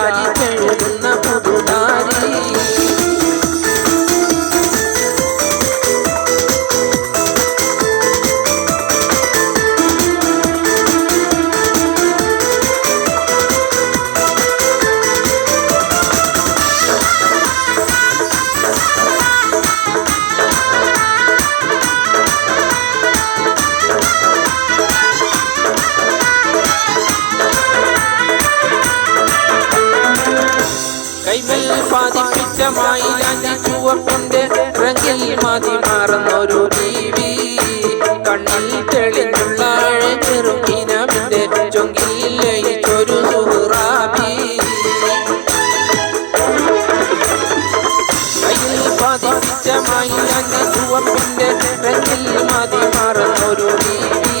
ചാലിച്ചെഴുതുന്ന പുതുനാരി. കൈമൽ പാതിപ്പിച്ച മൈലാഞ്ചി ചുവപ്പിന്റെ റങ്ങിൽ മതി മാറുന്നൊരു ജീവി. കണ്ണിൽ തെളിഞ്ഞുള്ള അഴകെറും ഇനമിന്റെ ചൊങ്കിൽ ലയിച്ചൊരു സുഹ്റാബി. കൈയിൽ പാതിപ്പിച്ച മൈലാഞ്ചി ചുവപ്പിന്റെ റങ്ങിൽ മതി മാറുന്നൊരു ജീവി.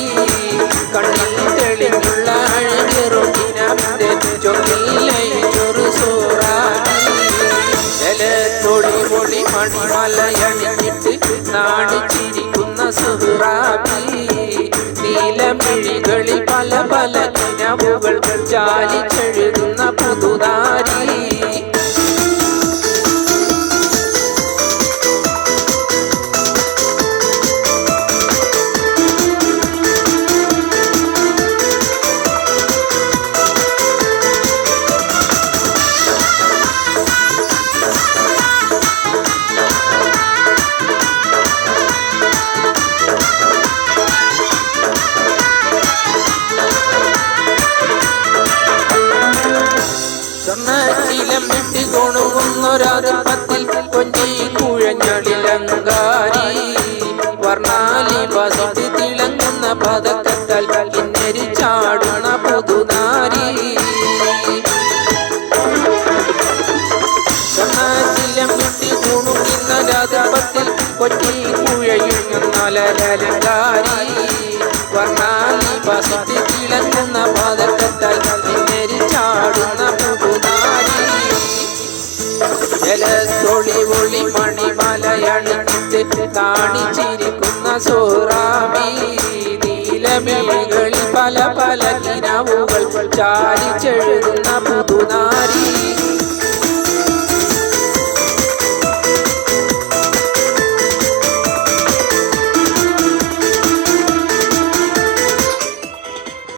കണ്ണിൽ തെളിഞ്ഞുള്ള അഴകെറും ഇനമിന്റെ ചൊങ്കിൽ ലയിച്ചൊരു സുഹ്റാബി. ൊളി മണിമലയണിഞ്ഞിട്ട് നാണിച്ചിരിക്കുന്ന സുഹ്റാബി. നീലമിഴികളിൽ പല പല കിനവുകൾ ചാലിച്ചെഴുതുന്ന പുതുനാരി. സ്വർണ്ണശീലം വിട്ട് കൊണുങ്ങുന്നൊരാതിർപ്പത്തിൽ കൊഞ്ചി കുഴഞ്ഞളിലങ്കാരി. വർണ്ണാലി വസിട്ട് തിളങ്ങുന്ന പതക്കത്താൽ കിന്നരി ചാടുന്ന പുതുനാരി. സ്വർണ്ണശീലം വിട്ട് കൊണുങ്ങുന്നൊരാതിർപ്പത്തിൽ കൊഞ്ചി കുഴയുന്നലങ്കാരി. വർണ്ണാലി വസിട്ട് തിളങ്ങുന്ന പതക്കത്താൽ കിന്നരി ചാടുന്ന പുതുനാരി. ജലത്തൊളി ഒളി മണിമലയണിഞ്ഞിട്ട് കാണിച്ചിരിക്കുന്ന സുഹ്റാബി.